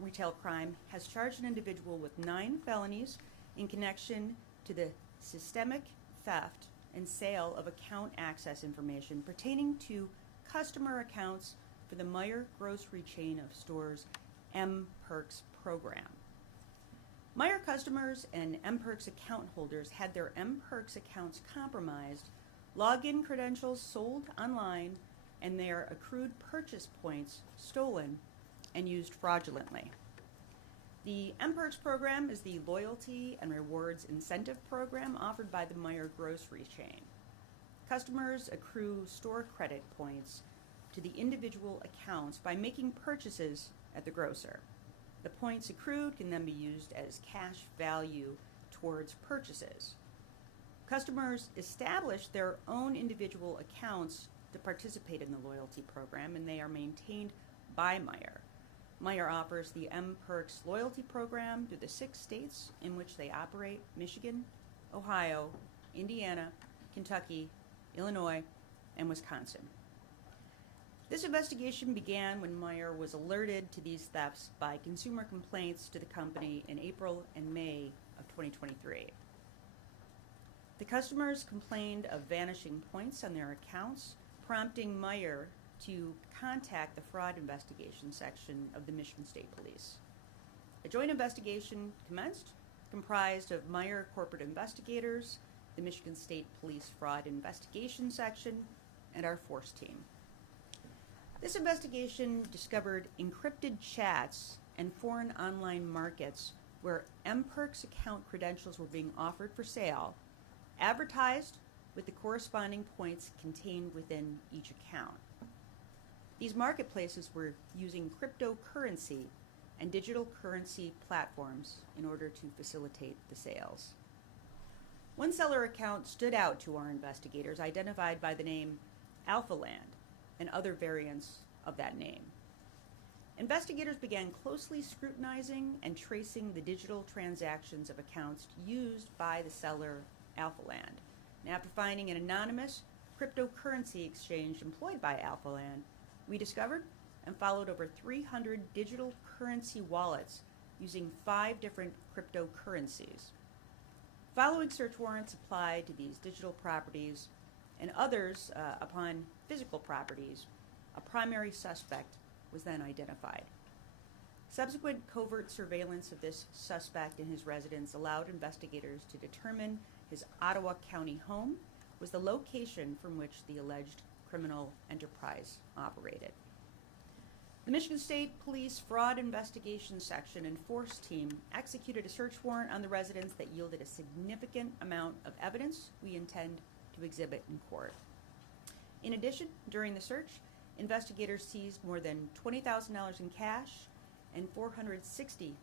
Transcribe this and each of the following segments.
retail crime has charged an individual with 9 felonies in connection to the systemic theft and sale of account access information pertaining to customer accounts for the Meijer grocery chain of stores mPerks program. Meijer customers and mPerks account holders had their mPerks accounts compromised, login credentials sold online, and their accrued purchase points stolen and used fraudulently. The mPerks program is the loyalty and rewards incentive program offered by the Meijer grocery chain. Customers accrue store credit points to the individual accounts by making purchases at the grocer. The points accrued can then be used as cash value towards purchases. Customers establish their own individual accounts to participate in the loyalty program, and they are maintained by Meijer. Meijer offers the mPerks loyalty program through the 6 states in which they operate: Michigan, Ohio, Indiana, Kentucky, Illinois, and Wisconsin. This investigation began when Meijer was alerted to these thefts by consumer complaints to the company in April and May of 2023. The customers complained of vanishing points on their accounts, prompting Meijer to contact the Fraud Investigation Section of the Michigan State Police. A joint investigation commenced, comprised of Meijer corporate investigators, the Michigan State Police Fraud Investigation Section, and our force team. This investigation discovered encrypted chats and foreign online markets where mPerks account credentials were being offered for sale, advertised with the corresponding points contained within each account. These marketplaces were using cryptocurrency and digital currency platforms in order to facilitate the sales. One seller account stood out to our investigators, identified by the name AlphaLand and other variants of that name. Investigators began closely scrutinizing and tracing the digital transactions of accounts used by the seller AlphaLand. And after finding an anonymous cryptocurrency exchange employed by AlphaLand, we discovered and followed over 300 digital currency wallets using 5 different cryptocurrencies. Following search warrants applied to these digital properties and others upon physical properties, a primary suspect was then identified. Subsequent covert surveillance of this suspect and his residence allowed investigators to determine his Ottawa County home was the location from which the alleged criminal enterprise operated. The Michigan State Police Fraud Investigation Section and Force Team executed a search warrant on the residence that yielded a significant amount of evidence we intend to exhibit in court. In addition, during the search, investigators seized more than $20,000 in cash and $460,000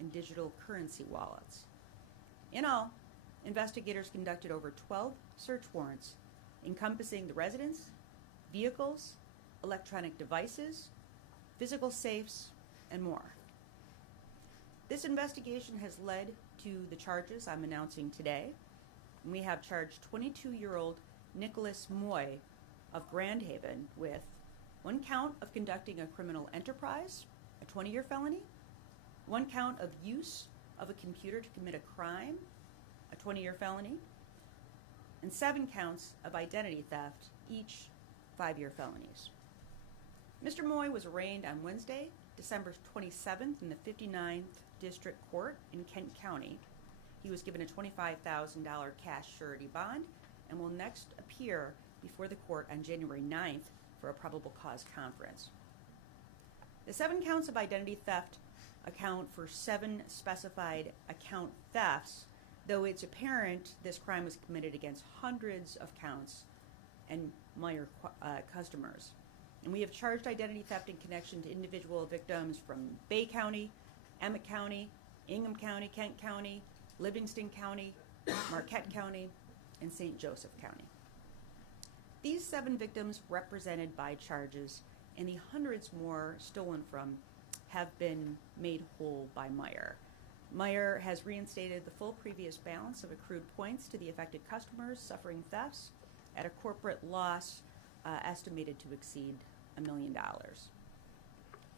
in digital currency wallets. In all, investigators conducted over 12 search warrants encompassing the residence, vehicles, electronic devices, physical safes, and more. This investigation has led to the charges I'm announcing today. And we have charged 22-year-old Nicholas Moy of Grand Haven with 1 count of conducting a criminal enterprise, a 20-year felony, 1 count of use of a computer to commit a crime, a 20-year felony, and 7 counts of identity theft, each 5-year felonies. Mr. Moy was arraigned on Wednesday, December 27th in the 59th District Court in Kent County. He was given a $25,000 cash surety bond and will next appear before the court on January 9th for a probable cause conference. The 7 counts of identity theft account for 7 specified account thefts, though it's apparent this crime was committed against hundreds of counts and Meijer customers. And we have charged identity theft in connection to individual victims from Bay County, Emmett County, Ingham County, Kent County, Livingston County, Marquette County, and St. Joseph County. These 7 victims represented by charges and the hundreds more stolen from have been made whole by Meijer. Meijer has reinstated the full previous balance of accrued points to the affected customers suffering thefts at a corporate loss estimated to exceed $1 million.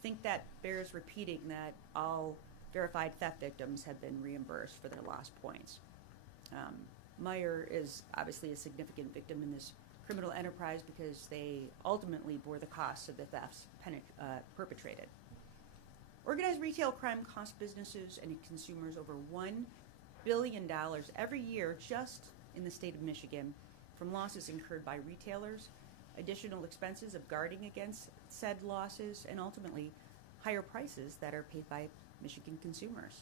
think that bears repeating that all verified theft victims have been reimbursed for their lost points. Meijer is obviously a significant victim in this criminal enterprise because they ultimately bore the costs of the thefts perpetrated. Organized retail crime costs businesses and consumers over $1 billion every year just in the state of Michigan from losses incurred by retailers, additional expenses of guarding against said losses, and ultimately higher prices that are paid by Michigan consumers.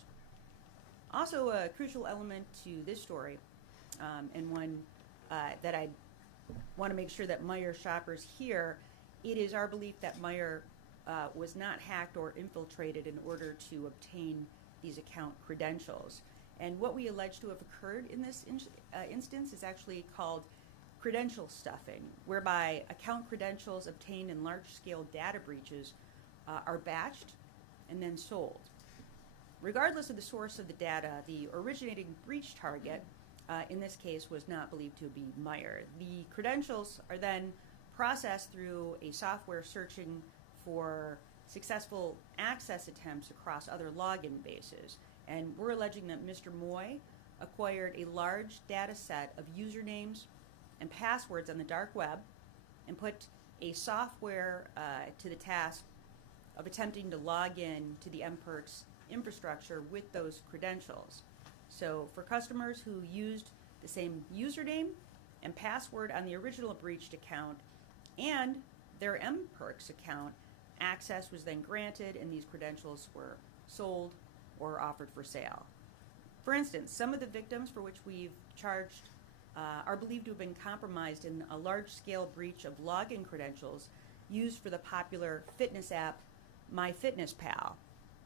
Also, a crucial element to this story, and one that I want to make sure that Meijer shoppers hear, it is our belief that Meijer was not hacked or infiltrated in order to obtain these account credentials. And what we allege to have occurred in this instance is actually called credential stuffing, whereby account credentials obtained in large-scale data breaches are batched and then sold. Regardless of the source of the data, the originating breach target, in this case, was not believed to be Meijer. The credentials are then processed through a software searching for successful access attempts across other login bases. And we're alleging that Mr. Moy acquired a large data set of usernames and passwords on the dark web and put a software to the task of attempting to log in to the mPerks infrastructure with those credentials. So for customers who used the same username and password on the original breached account and their mPerks account, access was then granted and these credentials were sold or offered for sale. For instance, some of the victims for which we've charged are believed to have been compromised in a large-scale breach of login credentials used for the popular fitness app MyFitnessPal,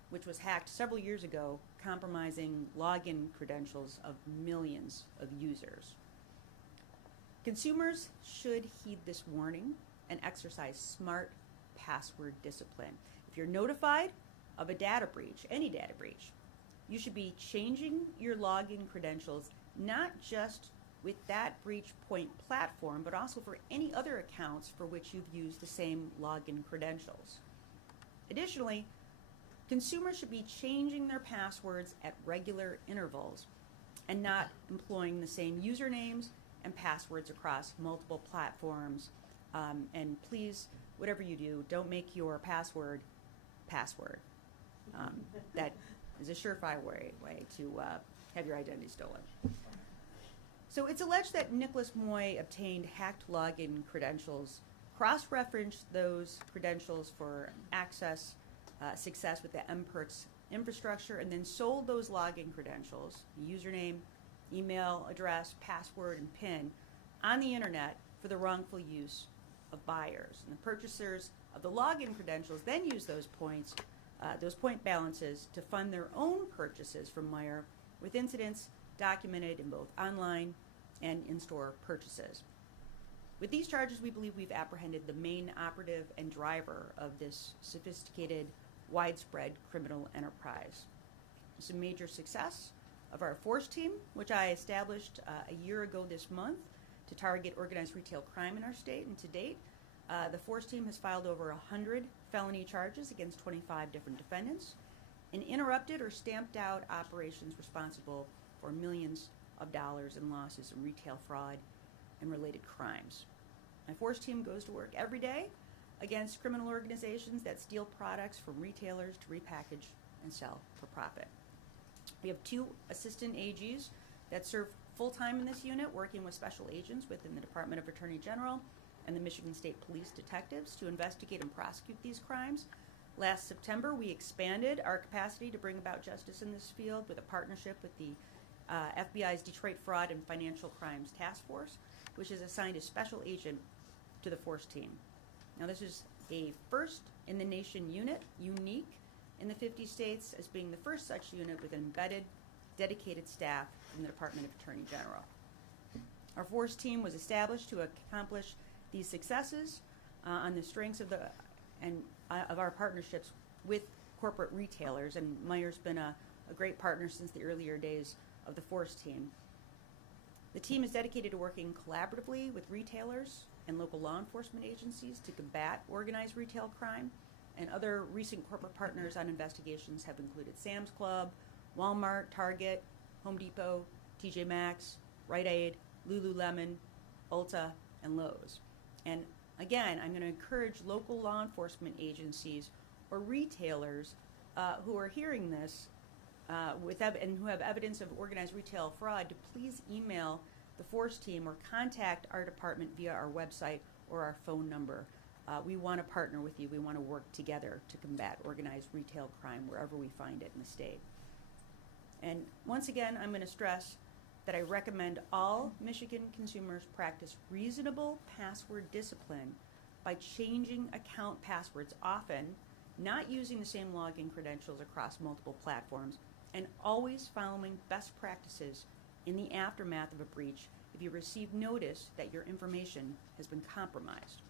which was hacked several years ago, compromising login credentials of millions of users. Consumers should heed this warning and exercise smart password discipline. If you're notified of a data breach, any data breach, you should be changing your login credentials not just with that breach point platform, but also for any other accounts for which you've used the same login credentials. Additionally, consumers should be changing their passwords at regular intervals and not employing the same usernames and passwords across multiple platforms. And please, whatever you do, don't make your password. That is a surefire way to have your identity stolen. So it's alleged that Nicholas Moy obtained hacked login credentials, cross-referenced those credentials for access success with the mPerks infrastructure, and then sold those login credentials, username, email address, password, and PIN, on the internet for the wrongful use of buyers. And the purchasers of the login credentials then use those point balances to fund their own purchases from Meijer, with incidents documented in both online and in-store purchases. With these charges, we believe we've apprehended the main operative and driver of this sophisticated, widespread criminal enterprise. It's a major success of our force team, which I established a year ago this month to target organized retail crime in our state. And to date, the force team has filed over 100 felony charges against 25 different defendants and interrupted or stamped out operations responsible for millions of dollars in losses in retail fraud and related crimes. My force team goes to work every day against criminal organizations that steal products from retailers to repackage and sell for profit. We have 2 assistant AGs that serve full-time in this unit, working with special agents within the Department of Attorney General and the Michigan State Police detectives to investigate and prosecute these crimes. Last September, we expanded our capacity to bring about justice in this field with a partnership with the FBI's Detroit Fraud and Financial Crimes Task Force, which is assigned a special agent to the force team. Now, this is a first-in-the-nation unit, unique in the 50 states, as being the first such unit with embedded, dedicated staff from the Department of Attorney General. Our force team was established to accomplish these successes on the strengths of our partnerships with corporate retailers, and Meijer's been a great partner since the earlier days of the force team. The team is dedicated to working collaboratively with retailers and local law enforcement agencies to combat organized retail crime And other recent corporate partners on investigations have included Sam's Club, Walmart, Target, Home Depot, TJ Maxx, Rite Aid, Lululemon, Ulta, and Lowe's. And again, I'm going to encourage local law enforcement agencies or retailers who are hearing this and who have evidence of organized retail fraud to please email the Force team or contact our department via our website or our phone number. We want to partner with you. We want to work together to combat organized retail crime wherever we find it in the state. And once again, I'm going to stress that I recommend all Michigan consumers practice reasonable password discipline by changing account passwords often, not using the same login credentials across multiple platforms, and always following best practices in the aftermath of a breach if you receive notice that your information has been compromised.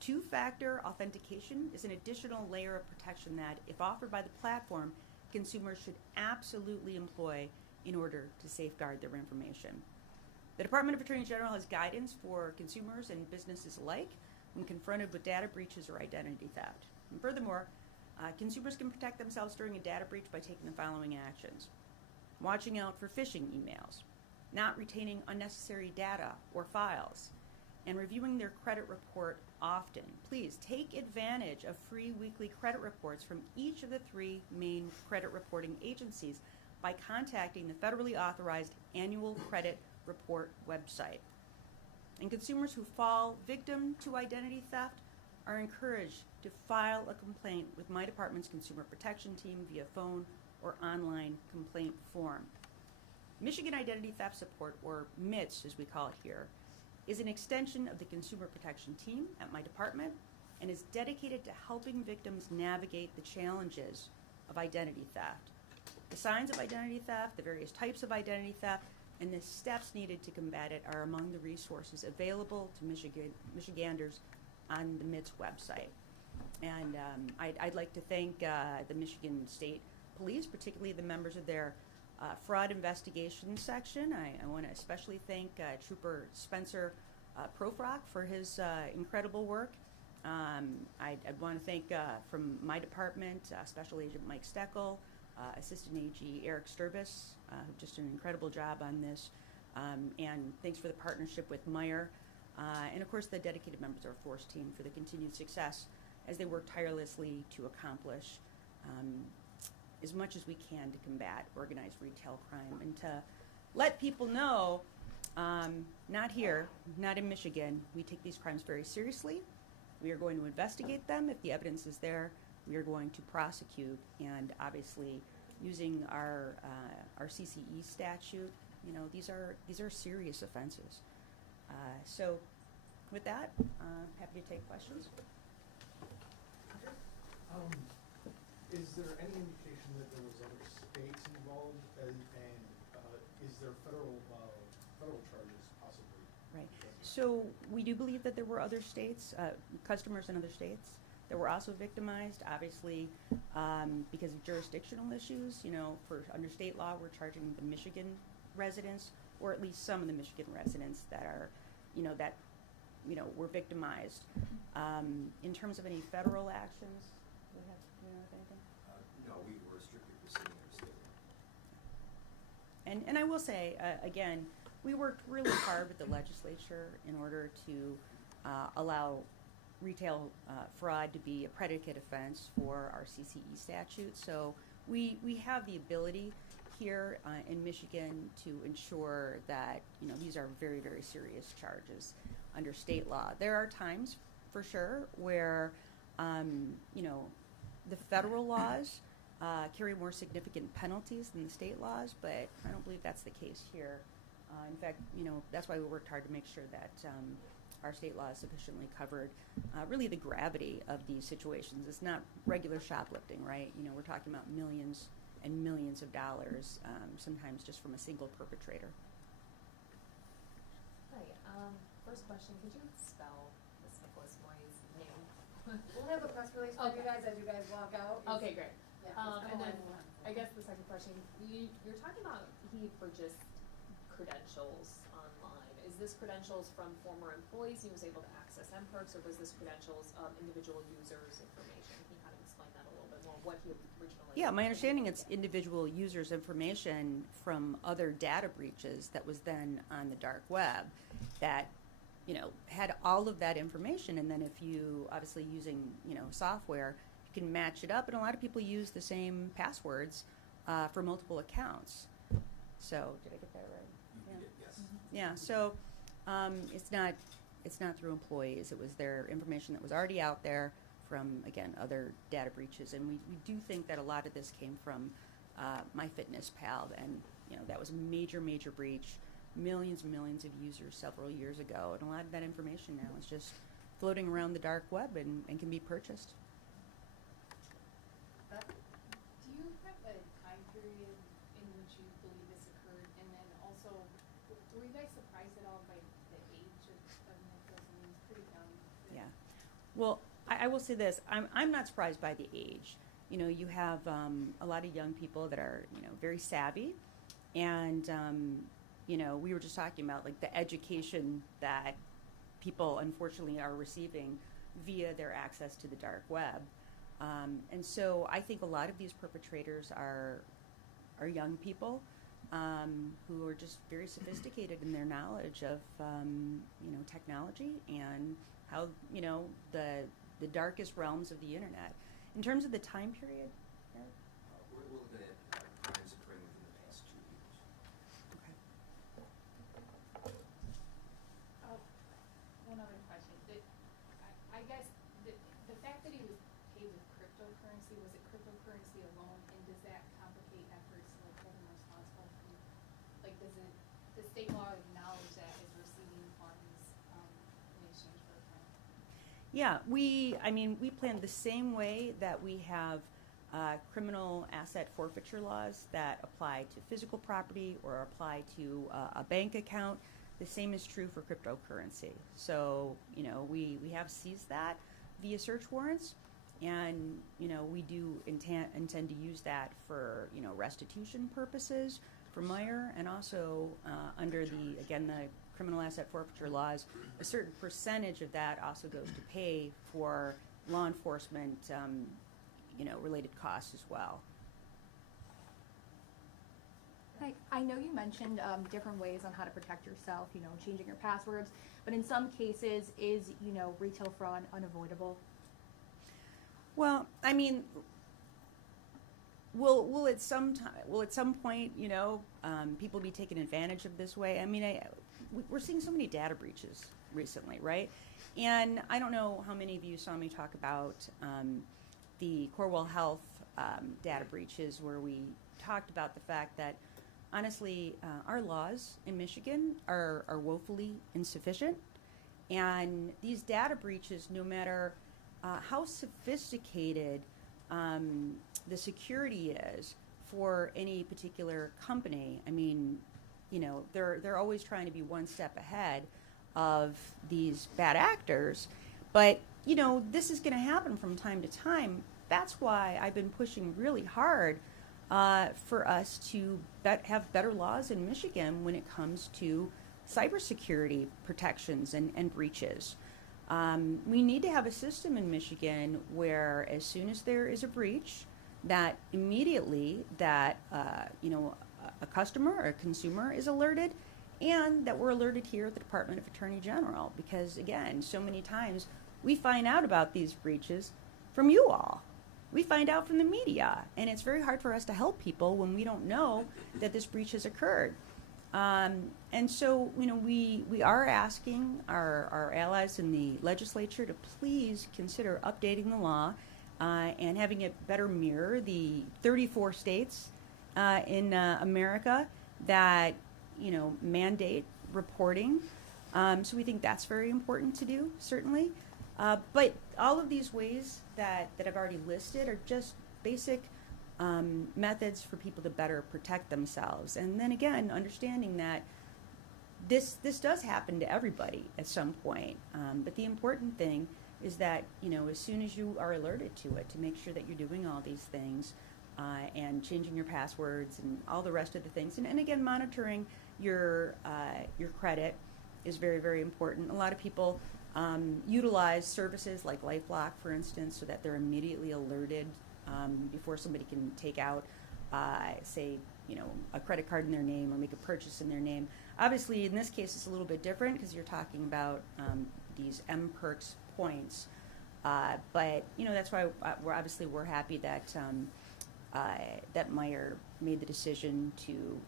Two-factor authentication is an additional layer of protection that, if offered by the platform, consumers should absolutely employ in order to safeguard their information. The Department of Attorney General has guidance for consumers and businesses alike when confronted with data breaches or identity theft. And furthermore, consumers can protect themselves during a data breach by taking the following actions: watching out for phishing emails, not retaining unnecessary data or files, and reviewing their credit report often. Please take advantage of free weekly credit reports from each of the 3 main credit reporting agencies by contacting the federally authorized annual credit report website. And consumers who fall victim to identity theft are encouraged to file a complaint with my department's consumer protection team via phone or online complaint form. Michigan Identity Theft Support, or MITS as we call it here, is an extension of the consumer protection team at my department and is dedicated to helping victims navigate the challenges of identity theft. The signs of identity theft, the various types of identity theft, and the steps needed to combat it are among the resources available to Michiganders on the MITS website. And I'd like to thank the Michigan State Police, particularly the members of their fraud investigation section. I want to especially thank Trooper Spencer Profrock for his incredible work. I'd want to thank from my department, Special Agent Mike Steckel, Assistant AG Eric Sturbis, who just did an incredible job on this. And thanks for the partnership with Meijer. And of course the dedicated members of our Force team for the continued success as they work tirelessly to accomplish as much as we can to combat organized retail crime and to let people know, not here, not in Michigan, we take these crimes very seriously. We are going to investigate them. If the evidence is there, we are going to prosecute, and obviously using our CCE statute, you know, these are serious offenses. So with that, happy to take questions. Is there any indication that there was other states involved, and is there federal charges possibly? Right. So we do believe that there were other states, customers in other states that were also victimized. Obviously, because of jurisdictional issues, you know, under state law, we're charging the Michigan residents, or at least some of the Michigan residents that are, were victimized. In terms of any federal actions, do you know of anything? No, we were strictly pursuing our state law. And I will say, again, we worked really hard with the legislature in order to allow retail fraud to be a predicate offense for our CCE statute. So we have the ability here in Michigan to ensure that, you know, these are very, very serious charges under state law. There are times, for sure, where, the federal laws carry more significant penalties than the state laws, but I don't believe that's the case here. In fact, that's why we worked hard to make sure that our state law is sufficiently covered. Really the gravity of these situations. It's not regular shoplifting, right? You know, we're talking about millions and millions of dollars, sometimes just from a single perpetrator. Hi, first question, could you spell Ms. Nicholas Moy's name? We'll have a press release for you guys as you guys walk out. Okay, great. Yeah, and then I guess the second question, you're talking about he purchased credentials online. Is this credentials from former employees, he was able to access mPerks, or was this credentials of individual users' information? Can you kind of explain that a little bit more, what he originally? Yeah, my understanding it's individual users' information from other data breaches that was then on the dark web that, you know, had all of that information, and then if you, obviously using, you know, software, you can match it up, and a lot of people use the same passwords for multiple accounts. So, did I get that right? You did it, yes. Yeah, so it's not through employees. It was their information that was already out there from, again, other data breaches. And we do think that a lot of this came from MyFitnessPal, and you know that was a major, major breach. Millions and millions of users several years ago, and a lot of that information now is just floating around the dark web and can be purchased. Do you have a time period in which you believe this occurred? And then also, were you guys surprised at all by the age of Nicholas? I mean, he's pretty young. Yeah. Well, I will say this. I'm not surprised by the age. You know, you have a lot of young people that are, you know, very savvy, and you know, we were just talking about like the education that people unfortunately are receiving via their access to the dark web. And so I think a lot of these perpetrators are young people who are just very sophisticated in their knowledge of you know, technology and how, you know, the darkest realms of the internet. In terms of the time period, Eric? We're looking at crimes occurring within the past 2 years. Okay. One other question. I guess the fact that he was paid with cryptocurrency, was it cryptocurrency alone, and does that complicate efforts to like hold him responsible for, like, the state law acknowledge that as receiving funds in exchange for a crime? Yeah, I mean, we plan the same way that we have criminal asset forfeiture laws that apply to physical property or apply to a bank account. The same is true for cryptocurrency. So, you know, we have seized that via search warrants, and, you know, we do intend to use that for, you know, restitution purposes for Meijer, and also under the, again, the criminal asset forfeiture laws, a certain percentage of that also goes to pay for law enforcement, you know, related costs as well. I know you mentioned different ways on how to protect yourself, you know, changing your passwords, but in some cases, is, you know, retail fraud unavoidable? Well, I mean, will at some point, you know, people be taken advantage of this way? I mean, we're seeing so many data breaches recently, right? And I don't know how many of you saw me talk about the Corewell Health data breaches, where we talked about the fact that, honestly, our laws in Michigan are woefully insufficient. And these data breaches, no matter how sophisticated the security is for any particular company, I mean, you know, they're always trying to be one step ahead of these bad actors. But, you know, this is going to happen from time to time. That's why I've been pushing really hard for us to have better laws in Michigan when it comes to cybersecurity protections and breaches. We need to have a system in Michigan where, as soon as there is a breach, that immediately that you know, a customer or a consumer is alerted, and that we're alerted here at the Department of Attorney General, because again, so many times we find out about these breaches from you all. We find out from the media, and it's very hard for us to help people when we don't know that this breach has occurred. And so, you know, we are asking our allies in the legislature to please consider updating the law and having it better mirror the 34 states in America that, you know, mandate reporting. So we think that's very important to do, certainly. But all of these ways that I've already listed are just basic methods for people to better protect themselves. And then again, understanding that this does happen to everybody at some point. But the important thing is that, you know, as soon as you are alerted to it, to make sure that you're doing all these things and changing your passwords and all the rest of the things. And again, monitoring your credit is very, very important. A lot of people utilize services like LifeLock, for instance, so that they're immediately alerted before somebody can take out, say, a credit card in their name or make a purchase in their name. Obviously, in this case, it's a little bit different because you're talking about these mPerks points. But that's why we're happy that that Meijer made the decision to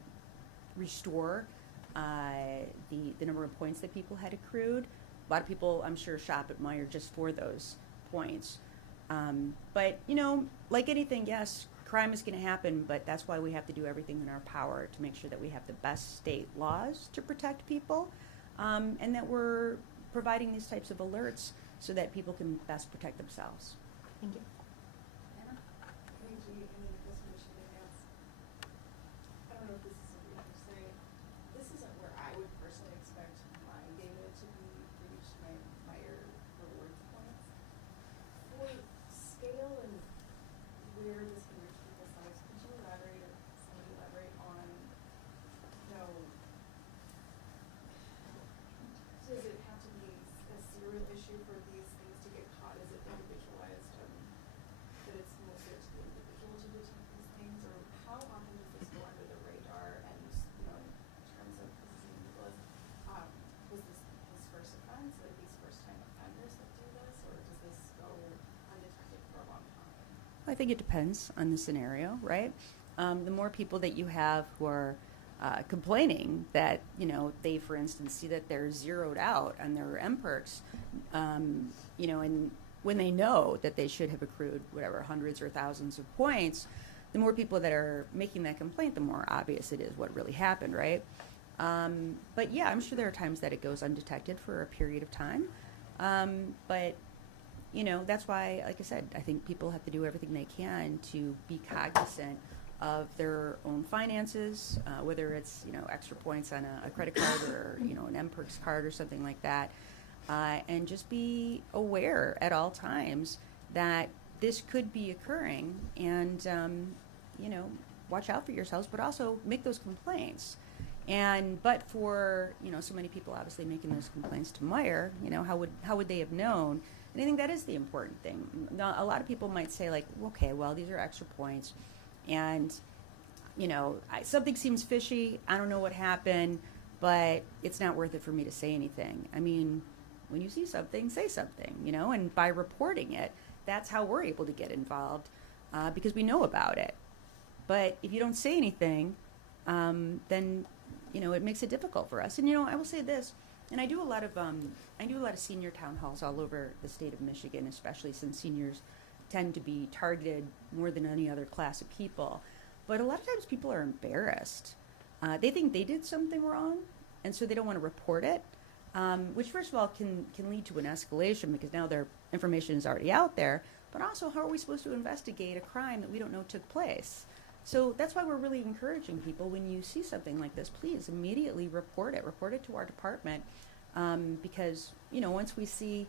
restore the number of points that people had accrued. A lot of people, I'm sure, shop at Meijer just for those points. But like anything, yes, crime is going to happen, but that's why we have to do everything in our power to make sure that we have the best state laws to protect people, and that we're providing these types of alerts so that people can best protect themselves. Thank you. I don't know if this is something you can say. This isn't where I would personally expect my data to be reached, my Meijer rewards points. For scale and where this can reach people's lives, could you elaborate, or somebody elaborate on, does it have to be a serial issue for these things to get caught? Is it individualized, that it's mostly up to the individual to detect these things, or how often does this go under the radar? And in terms of this is Nicholas, was this his first offense, or these first-time offenders that do this, or does this go undetected for a long time? I think it depends on the scenario, right? The more people that you have who are complaining that, they, for instance, see that they're zeroed out on their mPerks, and when they know that they should have accrued, whatever, hundreds or thousands of points, the more people that are making that complaint, the more obvious it is what really happened, right? But yeah, I'm sure there are times that it goes undetected for a period of time. But that's why, like I said, I think people have to do everything they can to be cognizant of their own finances, whether it's, extra points on a credit card or, an mPerks card or something like that, and just be aware at all times that this could be occurring, and, watch out for yourselves, but also make those complaints. But for, so many people obviously making those complaints to Meijer, how would they have known? And I think that is the important thing. Now, a lot of people might say, like, okay, well, these are extra points, and, something seems fishy. I don't know what happened, but it's not worth it for me to say anything. I mean, when you see something, say something, and by reporting it, that's how we're able to get involved, because we know about it. But if you don't say anything, then, it makes it difficult for us. And, I will say this, and I do a lot of senior town halls all over the state of Michigan, especially since seniors tend to be targeted more than any other class of people. But a lot of times people are embarrassed. They think they did something wrong, and so they don't want to report it, which first of all can lead to an escalation because now their information is already out there. But also, how are we supposed to investigate a crime that we don't know took place? So that's why we're really encouraging people, when you see something like this, please immediately report it. Report it to our department, because, once we see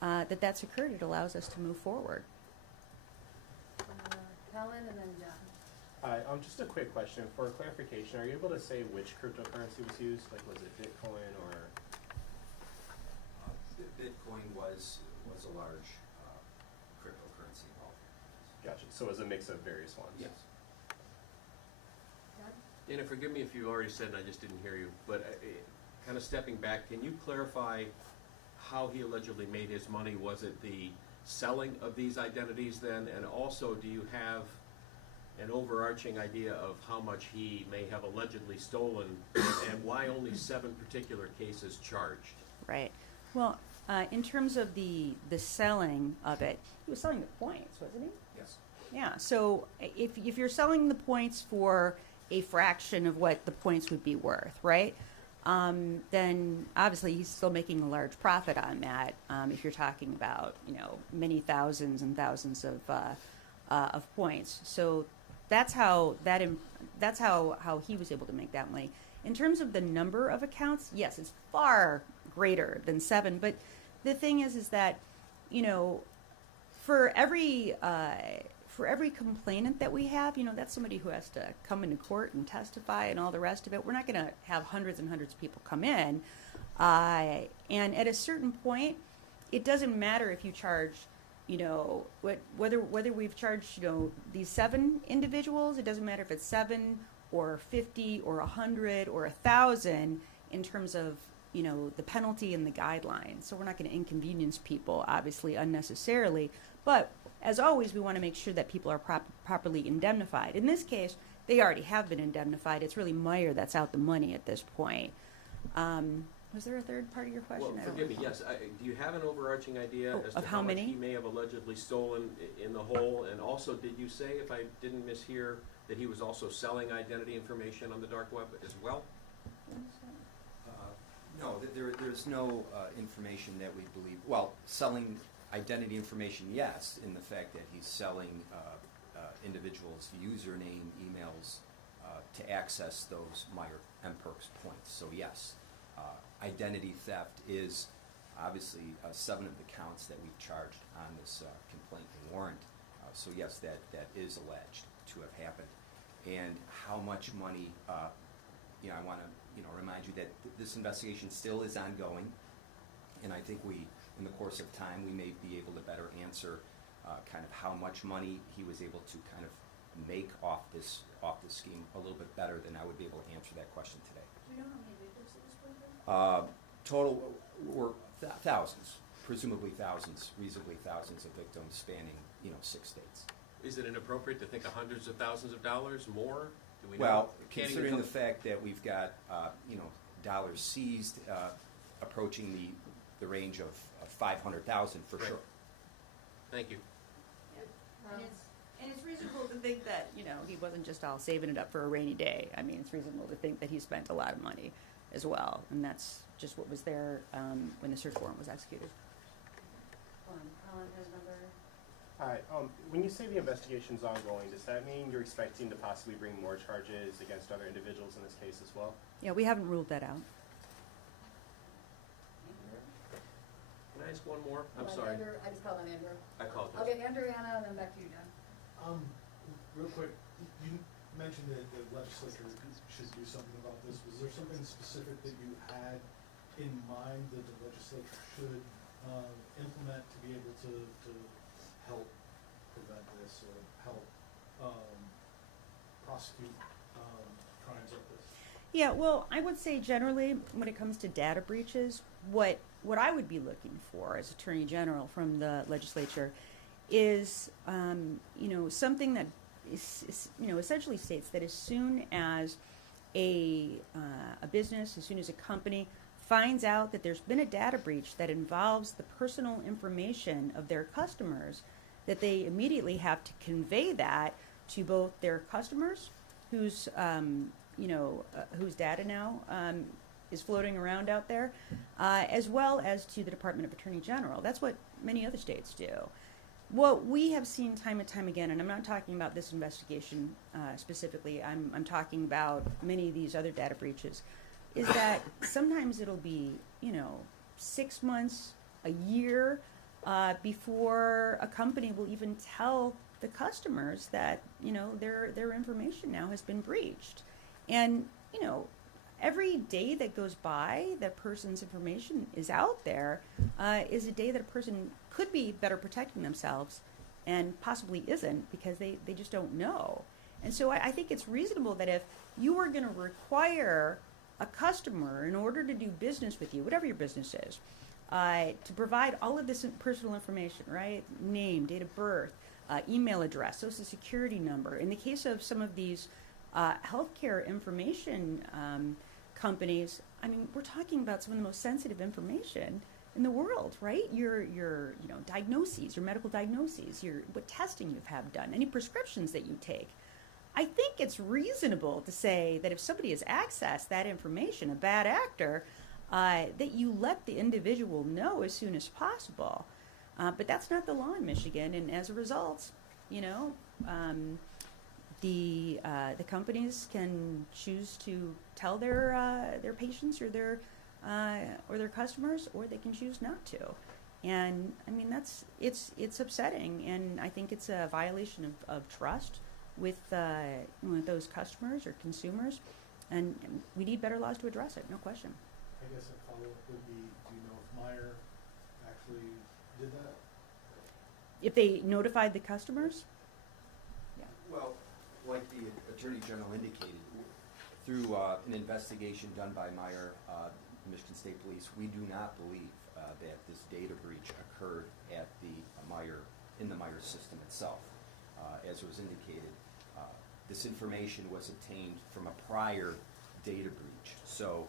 that that's occurred, it allows us to move forward. Helen and then John. Just a quick question. For clarification, are you able to say which cryptocurrency was used? Like, was it Bitcoin or? Bitcoin was a large cryptocurrency involved. Gotcha. So it was a mix of various ones? Yes. Dana, forgive me if you already said and I just didn't hear you, but kind of stepping back, can you clarify how he allegedly made his money? Was it the selling of these identities then? And also, do you have an overarching idea of how much he may have allegedly stolen, and why only 7 particular cases charged? Right. Well, in terms of the selling of it, he was selling the points, wasn't he? Yes. Yeah. So if you're selling the points for a fraction of what the points would be worth, right? Then obviously he's still making a large profit on that. If you're talking about, many thousands and thousands of points. So that's how how he was able to make that money. In terms of the number of accounts, yes, it's far greater than 7. But the thing is that, for every complainant that we have, that's somebody who has to come into court and testify and all the rest of it. We're not going to have hundreds and hundreds of people come in. And at a certain point, it doesn't matter if you charge, whether we've charged, these 7 individuals. It doesn't matter if it's 7 or 50 or 100 or 1,000 in terms of, the penalty and the guidelines. So we're not going to inconvenience people, obviously, unnecessarily. But as always, we want to make sure that people are properly indemnified. In this case, they already have been indemnified. It's really Meijer that's out the money at this point. Was there a third part of your question? Well, I don't forgive me, recall. yes. Do you have an overarching idea Oh, as of to how how much many? he may have allegedly stolen in the whole? And also, did you say, if I didn't mishear, that he was also selling identity information on the dark web as well? No, there's no information that we believe, well, selling identity information, yes, in the fact that he's selling individuals' username, emails to access those Meijer mPerks points. So yes, identity theft is obviously 7 of the counts that we've charged on this complaint and warrant. So yes, that is alleged to have happened. And how much money, I want to remind you that this investigation still is ongoing, and I think in the course of time, we may be able to better answer kind of how much money he was able to kind of make off this scheme a little bit better than I would be able to answer that question today. Do you know how many victims it was for? Total were thousands, presumably thousands, reasonably thousands of victims spanning 6 states. Is it inappropriate to think of hundreds of thousands of dollars more? Do we know? Well, Can't even considering the tell- fact that we've got dollars seized approaching the range of 500,000 for Right. sure. Thank you. And it's reasonable to think that, he wasn't just all saving it up for a rainy day. I mean, it's reasonable to think that he spent a lot of money as well. And that's just what was there when the search warrant was executed. Colin has another. Hi, when you say the investigation's ongoing, does that mean you're expecting to possibly bring more charges against other individuals in this case as well? Yeah, we haven't ruled that out. Can I ask one more? I'm sorry. Andrew, I just called on Andrew. I called Okay, Andrew, Anna, and then back to you, John. Real quick, you mentioned that the legislature should do something about this. Was there something specific that you had in mind that the legislature should implement to be able to help prevent this or help prosecute crimes like this? Yeah, well, I would say generally when it comes to data breaches, what I would be looking for as Attorney General from the legislature is, something that is essentially states that as soon as a business, as soon as a company finds out that there's been a data breach that involves the personal information of their customers, that they immediately have to convey that to both their customers, whose data now is floating around out there, as well as to the Department of Attorney General. That's what many other states do. What we have seen time and time again, and I'm not talking about this investigation specifically, I'm talking about many of these other data breaches, is that sometimes it'll be, 6 months, a year, before a company will even tell the customers that, their information now has been breached. And, every day that goes by that person's information is out there is a day that a person could be better protecting themselves and possibly isn't because they just don't know. And so I think it's reasonable that if you were going to require a customer in order to do business with you, whatever your business is, to provide all of this personal information, right? Name, date of birth, email address, social security number. In the case of some of these healthcare information companies, I mean, we're talking about some of the most sensitive information in the world, right? Your diagnoses, your medical diagnoses, what testing you've had done, any prescriptions that you take. I think it's reasonable to say that if somebody has accessed that information, a bad actor, that you let the individual know as soon as possible. But that's not the law in Michigan, and as a result, the companies can choose to tell their patients or their customers, or they can choose not to. And I mean it's upsetting, and I think it's a violation of trust with those customers or consumers, and we need better laws to address it. No question. I guess a would be, do you know if Meijer actually did that? If they notified the customers? Yeah. Well, like the Attorney General indicated, through an investigation done by Meijer, Michigan State Police, we do not believe that this data breach occurred at the in the Meijer system itself. As was indicated, this information was obtained from a prior data breach. So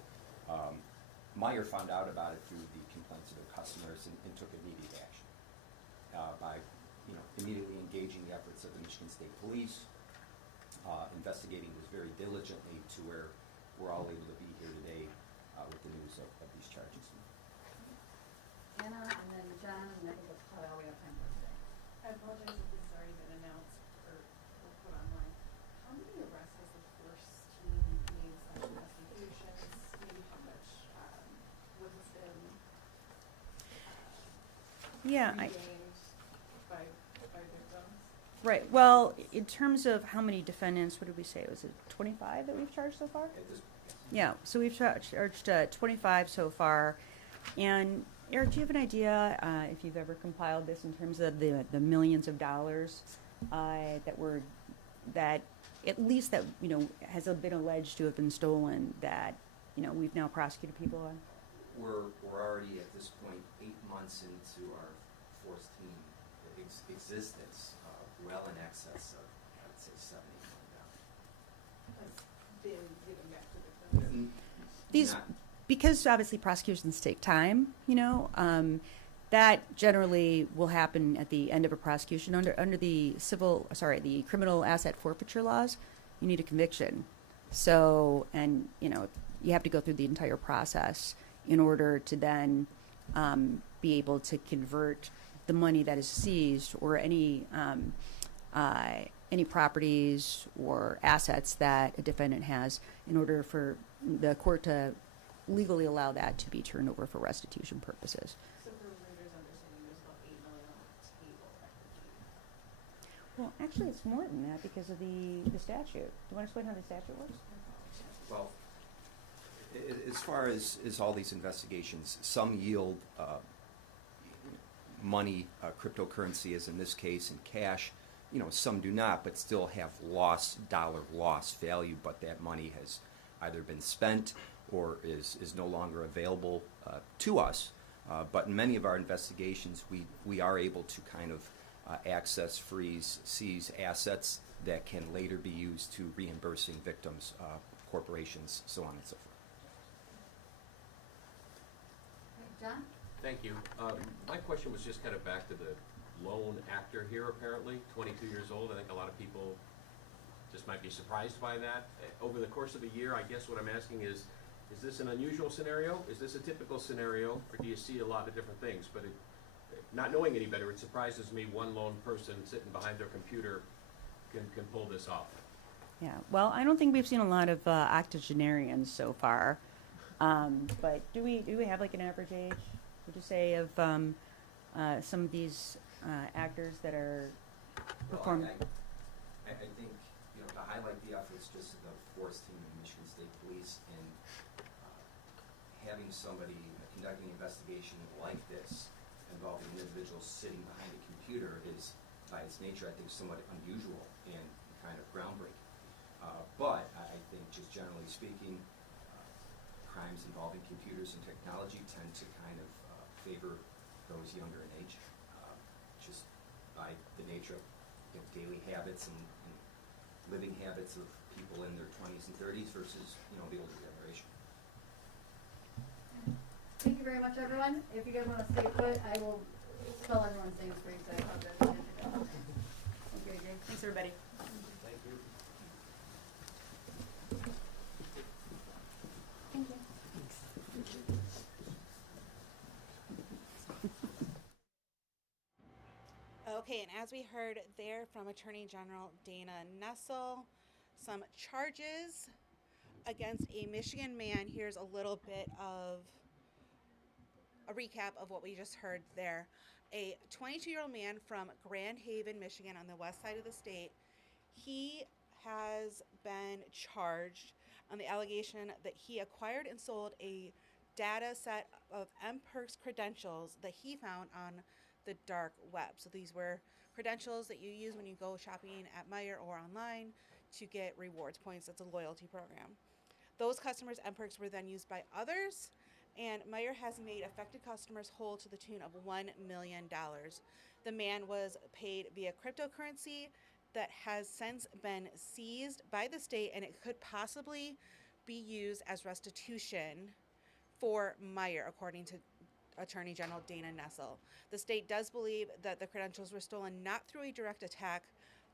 Meijer found out about it through the complaints of their customers and took immediate action by immediately engaging the efforts of the Michigan State Police, investigating this very diligently to where we're all able to be here today with the news of these charges. Anna, and then John, and I think that's probably all we have time for today. I apologize if this has already been announced or put online. How many arrests has the first team made slash investigations? Maybe how much, what has been, Yeah, regained by victims? right. Well, in terms of how many defendants, what did we say? Was it 25 that we've charged so far? At this, Yeah, so we've charged 25 so far. And Eric, do you have an idea if you've ever compiled this in terms of the millions of dollars that at least that has been alleged to have been stolen that we've now prosecuted people on? we're already at this point 8 months into our force team existence, well in excess of, I would say, $70 Has been given back to victims? million. These, Not- because obviously prosecutions take time, that generally will happen at the end of a prosecution under the the criminal asset forfeiture laws. You need a conviction, so you have to go through the entire process in order to then be able to convert the money that is seized or any properties or assets that a defendant has in order for the court to legally allow that to be turned over for restitution purposes. So for readers' understanding, there's about 8 million on the table effectively. Well, actually, it's more than that because of the statute. Do you want to explain how the statute works? Well, as far as all these investigations, some yield money, cryptocurrency, as in this case, in cash. Some do not, but still have dollar loss value. But that money has either been spent or is no longer available to us. But in many of our investigations, we are able to kind of access, freeze, seize assets that can later be used to reimbursing victims, corporations, so on and so forth. John? Thank you. My question was just kind of back to the lone actor here, apparently, 22 years old. I think a lot of people just might be surprised by that. Over the course of a year, I guess what I'm asking is this an unusual scenario? Is this a typical scenario? Or do you see a lot of different things? But not knowing any better, it surprises me one lone person sitting behind their computer can pull this off. Yeah. Well, I don't think we've seen a lot of octogenarians so far. But do we have like an average age? Would you say of some of these actors that are performing? I think to highlight the efforts just of the force team in Michigan State Police and having somebody conducting an investigation like this involving individuals sitting behind a computer is, by its nature, I think, somewhat unusual and kind of groundbreaking. But I think, just generally speaking, crimes involving computers and technology tend to kind of favor those younger in age, just by the nature of daily habits and living habits of people in their 20s and 30s versus the older generation. Thank you very much, everyone. If you guys want to stay put, I will spell everyone's names for you, so I apologize. Thank you, AJ. Thanks, everybody. Thank you. Thank you. Okay, and as we heard there from Attorney General Dana Nessel, some charges against a Michigan man. Here's a little bit of a recap of what we just heard there. A 22-year-old man from Grand Haven, Michigan, on the west side of the state. He has been charged on the allegation that he acquired and sold a data set of mPerks credentials that he found on the dark web. So these were credentials that you use when you go shopping at Meijer or online to get rewards points. That's a loyalty program. Those customers' mPerks were then used by others, and Meijer has made affected customers whole to the tune of $1 million. The man was paid via cryptocurrency that has since been seized by the state, and it could possibly be used as restitution for Meijer, according to Attorney General Dana Nessel. The state does believe that the credentials were stolen not through a direct attack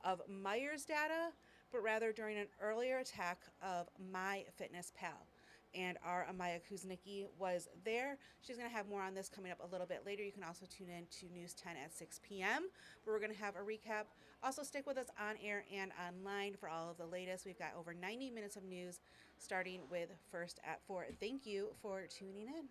of Meijer's data, but rather during an earlier attack of MyFitnessPal. And our Amaya Kuznicki was there. She's going to have more on this coming up a little bit later. You can also tune in to News 10 at 6 p.m., where we're going to have a recap. Also, stick with us on air and online for all of the latest. We've got over 90 minutes of news, starting with First at 4. Thank you for tuning in.